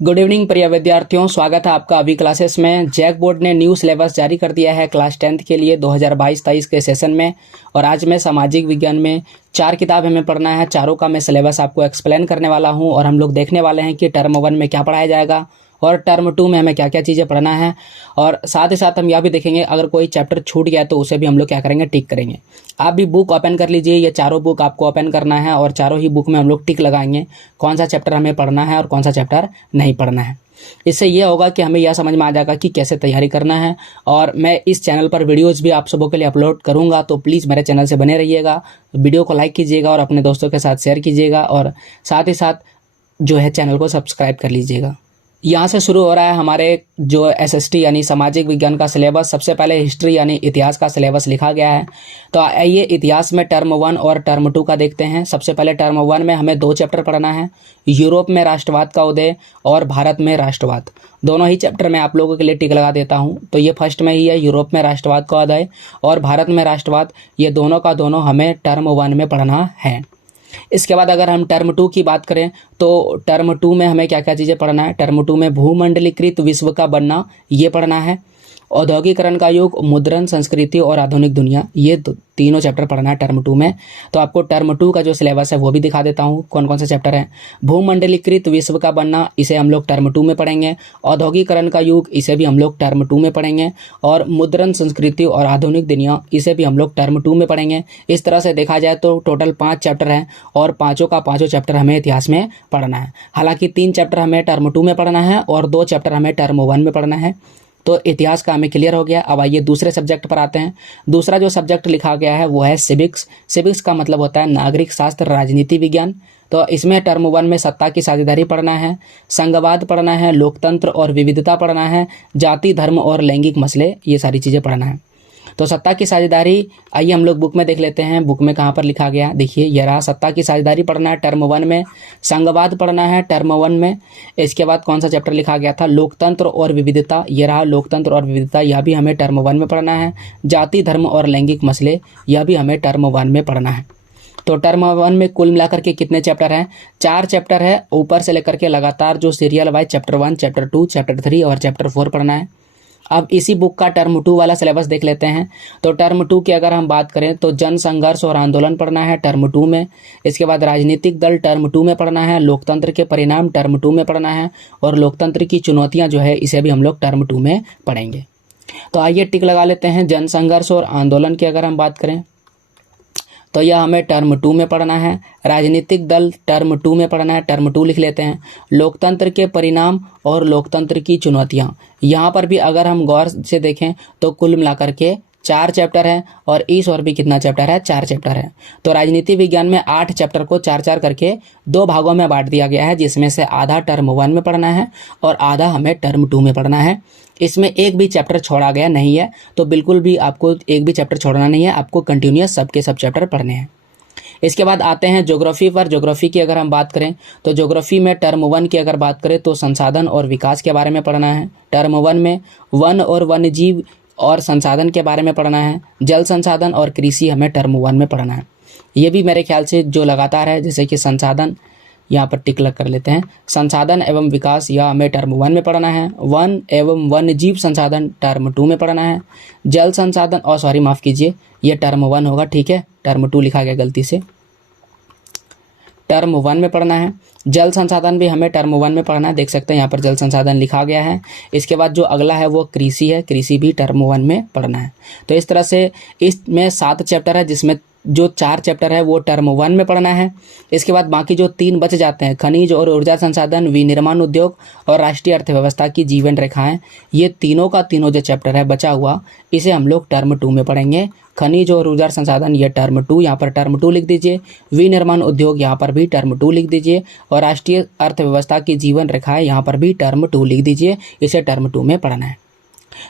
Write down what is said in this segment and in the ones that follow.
Good evening प्रिय विद्यार्थियों, स्वागत है आपका अभी क्लासेस में। जैक बोर्ड ने न्यू सिलेबस जारी कर दिया है क्लास 10th के लिए 2022-23 के सेशन में। और आज मैं सामाजिक विज्ञान में 4 किताब हमें पढ़ना है। चारों का मैं सिलेबस आपको एक्सप्लेन करने वाला हूं और हम लोग देखने वाले हैं कि टर्म 1 में क्या पढ़ाया जाएगा और टर्म 2 में हमें क्या क्या चीज़ें पढ़ना है। और साथ ही साथ हम यह भी देखेंगे अगर कोई चैप्टर छूट गया तो उसे भी हम लोग क्या करेंगे, टिक करेंगे। आप भी बुक ओपन कर लीजिए, ये चारों बुक आपको ओपन करना है और चारों ही बुक में हम लोग टिक लगाएंगे कौन सा चैप्टर हमें पढ़ना है और कौन सा चैप्टर नहीं पढ़ना है। इससे ये होगा कि हमें यह समझ में आ जाएगा कि कैसे तैयारी करना है। और मैं इस चैनल पर वीडियोज़ भी आप सबों के लिए अपलोड करूँगा, तो प्लीज़ मेरे चैनल से बने रहिएगा। वीडियो को लाइक कीजिएगा और अपने दोस्तों के साथ शेयर कीजिएगा और साथ ही साथ जो है चैनल को सब्सक्राइब कर लीजिएगा। यहाँ से शुरू हो रहा है हमारे जो एसएसटी यानी सामाजिक विज्ञान का सिलेबस। सबसे पहले हिस्ट्री यानी इतिहास का सिलेबस लिखा गया है। तो आइए इतिहास में टर्म 1 और टर्म 2 का देखते हैं। सबसे पहले टर्म 1 में हमें 2 चैप्टर पढ़ना है, यूरोप में राष्ट्रवाद का उदय और भारत में राष्ट्रवाद। दोनों ही चैप्टर मैं आप लोगों के लिए टिक लगा देता हूँ। तो ये फर्स्ट में ही है, यूरोप में राष्ट्रवाद का उदय और भारत में राष्ट्रवाद। ये दोनों का दोनों हमें टर्म 1 में पढ़ना है। इसके बाद अगर हम टर्म 2 की बात करें तो टर्म 2 में हमें क्या क्या चीज़ें पढ़ना है। टर्म 2 में भूमंडलीकृत विश्व का बनना, ये पढ़ना है। औद्योगिकरण का युग, मुद्रण, संस्कृति और आधुनिक दुनिया, ये तीनों चैप्टर पढ़ना है टर्म 2 में। तो आपको टर्म 2 का जो सिलेबस है वो भी दिखा देता हूँ कौन कौन से चैप्टर हैं। भूमंडलीकृत विश्व का बनना, इसे हम लोग टर्म 2 में पढ़ेंगे। औद्योगिकरण का युग, इसे भी हम लोग टर्म 2 में पढ़ेंगे। और मुद्रण, संस्कृति और आधुनिक दुनिया, इसे भी हम लोग टर्म 2 में पढ़ेंगे। इस तरह से देखा जाए तो टोटल 5 चैप्टर हैं और पाँचों का पाँचों चैप्टर हमें इतिहास में पढ़ना है। हालांकि 3 चैप्टर हमें टर्म 2 में पढ़ना है और 2 चैप्टर हमें टर्म 1 में पढ़ना है। तो इतिहास का हमें क्लियर हो गया। अब आइए दूसरे सब्जेक्ट पर आते हैं। दूसरा जो सब्जेक्ट लिखा गया है वो है सिविक्स। सिविक्स का मतलब होता है नागरिक शास्त्र, राजनीति विज्ञान। तो इसमें टर्म 1 में सत्ता की साझेदारी पढ़ना है, संघवाद पढ़ना है, लोकतंत्र और विविधता पढ़ना है, जाति, धर्म और लैंगिक मसले, ये सारी चीज़ें पढ़ना है। तो सत्ता की साझेदारी आइए हम लोग बुक में देख लेते हैं। बुक में कहाँ पर लिखा गया, देखिए ये रहा। सत्ता की साझेदारी पढ़ना है टर्म 1 में, संघवाद पढ़ना है टर्म 1 में। इसके बाद कौन सा चैप्टर लिखा गया था, लोकतंत्र और विविधता, ये रहा। लोकतंत्र और विविधता यह भी हमें टर्म 1 में पढ़ना है। जाति, धर्म और लैंगिक मसले, यह भी हमें टर्म 1 में पढ़ना है। तो टर्म 1 में कुल मिलाकर के कितने चैप्टर हैं, 4 चैप्टर है। ऊपर से लेकर के लगातार जो serial wise chapter 1, chapter 2, chapter 3 और चैप्टर 4 पढ़ना है। अब इसी बुक का टर्म 2 वाला सिलेबस देख लेते हैं। तो टर्म 2 की अगर हम बात करें तो जन संघर्ष और आंदोलन पढ़ना है टर्म 2 में। इसके बाद राजनीतिक दल टर्म 2 में पढ़ना है। लोकतंत्र के परिणाम टर्म 2 में पढ़ना है और लोकतंत्र की चुनौतियां जो है इसे भी हम लोग टर्म 2 में पढ़ेंगे। तो आइए टिक लगा लेते हैं। जन संघर्ष और आंदोलन की अगर हम बात करें तो यह हमें टर्म 2 में पढ़ना है। राजनीतिक दल टर्म 2 में पढ़ना है, टर्म 2 लिख लेते हैं। लोकतंत्र के परिणाम और लोकतंत्र की चुनौतियां, यहाँ पर भी अगर हम गौर से देखें तो कुल मिलाकर के 4 चैप्टर हैं और इस और भी कितना चैप्टर है, 4 चैप्टर है। तो राजनीति विज्ञान में 8 चैप्टर को 4-4 करके 2 भागों में बांट दिया गया है, जिसमें से आधा टर्म 1 में पढ़ना है और आधा हमें टर्म 2 में पढ़ना है। इसमें एक भी चैप्टर छोड़ा गया नहीं है, तो बिल्कुल भी आपको एक भी चैप्टर छोड़ना नहीं है, आपको कंटिन्यूअस सबके सब चैप्टर पढ़ने हैं। इसके बाद आते हैं ज्योग्राफी पर। ज्योग्राफी की अगर हम बात करें तो ज्योग्राफी में टर्म 1 की अगर बात करें तो संसाधन और विकास के बारे में पढ़ना है। टर्म 1 में वन और वन्यजीव और संसाधन के बारे में पढ़ना है। जल संसाधन और कृषि हमें टर्म 1 में पढ़ना है। ये भी मेरे ख्याल से जो लगातार है, जैसे कि संसाधन, यहाँ पर टिक लग कर लेते हैं। संसाधन एवं विकास यह हमें टर्म 1 में पढ़ना है। वन एवं वन्यजीव संसाधन टर्म 2 में पढ़ना है। जल संसाधन और सॉरी माफ़ कीजिए, ये टर्म 1 होगा, ठीक है, टर्म 2 लिखा गया गलती से, टर्म 1 में पढ़ना है। जल संसाधन भी हमें टर्म 1 में पढ़ना है, देख सकते हैं यहाँ पर जल संसाधन लिखा गया है। इसके बाद जो अगला है वो कृषि है, कृषि भी टर्म 1 में पढ़ना है। तो इस तरह से इसमें 7 चैप्टर है, जिसमें जो 4 चैप्टर है वो टर्म 1 में पढ़ना है। इसके बाद बाकी जो 3 बच जाते हैं, खनिज और ऊर्जा संसाधन, विनिर्माण उद्योग और राष्ट्रीय अर्थव्यवस्था की जीवन रेखाएं, ये तीनों का तीनों जो चैप्टर है बचा हुआ, इसे हम लोग टर्म 2 में पढ़ेंगे। खनिज और ऊर्जा संसाधन ये टर्म 2, यहाँ पर टर्म 2 लिख दीजिए। विनिर्माण उद्योग यहाँ पर भी टर्म 2 लिख दीजिए और राष्ट्रीय अर्थव्यवस्था की जीवन रेखाएं यहाँ पर भी टर्म 2 लिख दीजिए। इसे टर्म 2 में पढ़ना है।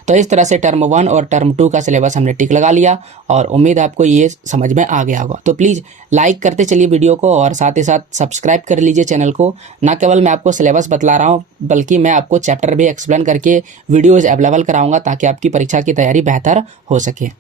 तो इस तरह से टर्म 1 और टर्म 2 का सिलेबस हमने टिक लगा लिया और उम्मीद आपको ये समझ में आ गया होगा। तो प्लीज़ लाइक करते चलिए वीडियो को और साथ ही साथ सब्सक्राइब कर लीजिए चैनल को। ना केवल मैं आपको सिलेबस बतला रहा हूँ, बल्कि मैं आपको चैप्टर भी एक्सप्लेन करके वीडियोज़ अवेलेबल कराऊंगा ताकि आपकी परीक्षा की तैयारी बेहतर हो सके।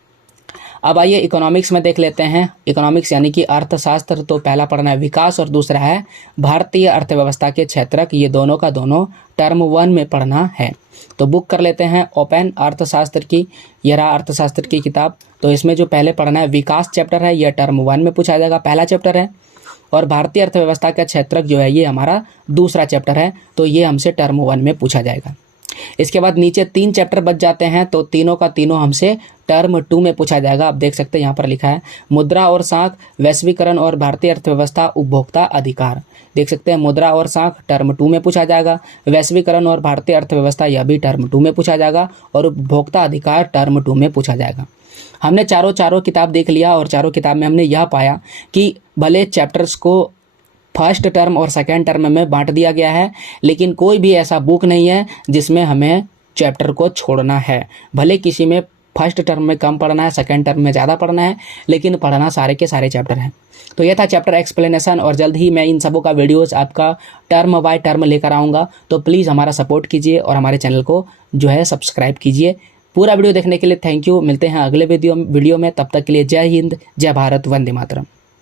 अब आइए इकोनॉमिक्स में देख लेते हैं। इकोनॉमिक्स यानी कि अर्थशास्त्र, तो पहला पढ़ना है विकास और दूसरा है भारतीय अर्थव्यवस्था के क्षेत्रक। ये दोनों का दोनों टर्म 1 में पढ़ना है। तो बुक कर लेते हैं ओपन अर्थशास्त्र की, ये रहा अर्थशास्त्र की किताब। तो इसमें जो पहले पढ़ना है विकास चैप्टर है, यह टर्म 1 में पूछा जाएगा, पहला चैप्टर है। और भारतीय अर्थव्यवस्था का क्षेत्रक जो है ये हमारा दूसरा चैप्टर है, तो ये हमसे टर्म 1 में पूछा जाएगा। इसके बाद नीचे 3 चैप्टर बच जाते हैं, तो तीनों का तीनों हमसे टर्म 2 में पूछा जाएगा। आप देख सकते हैं यहाँ पर लिखा है मुद्रा और साख, वैश्वीकरण और भारतीय अर्थव्यवस्था, उपभोक्ता अधिकार। देख सकते हैं मुद्रा और साख टर्म 2 में पूछा जाएगा, वैश्वीकरण और भारतीय अर्थव्यवस्था यह भी टर्म 2 में पूछा जाएगा, और उपभोक्ता अधिकार टर्म 2 में पूछा जाएगा। हमने चारों किताब देख लिया और चारों किताब में हमने यह पाया कि भले चैप्टर्स को फर्स्ट टर्म और सेकेंड टर्म में बांट दिया गया है, लेकिन कोई भी ऐसा बुक नहीं है जिसमें हमें चैप्टर को छोड़ना है। भले किसी में फर्स्ट टर्म में कम पढ़ना है, सेकेंड टर्म में ज़्यादा पढ़ना है, लेकिन पढ़ना सारे के सारे चैप्टर हैं। तो यह था चैप्टर एक्सप्लेनेशन, और जल्द ही मैं इन सबों का वीडियोस आपका टर्म बाय टर्म लेकर आऊँगा। तो प्लीज़ हमारा सपोर्ट कीजिए और हमारे चैनल को जो है सब्सक्राइब कीजिए। पूरा वीडियो देखने के लिए थैंक यू। मिलते हैं अगले वीडियो में, तब तक के लिए जय हिंद, जय भारत, वंदे मातरम।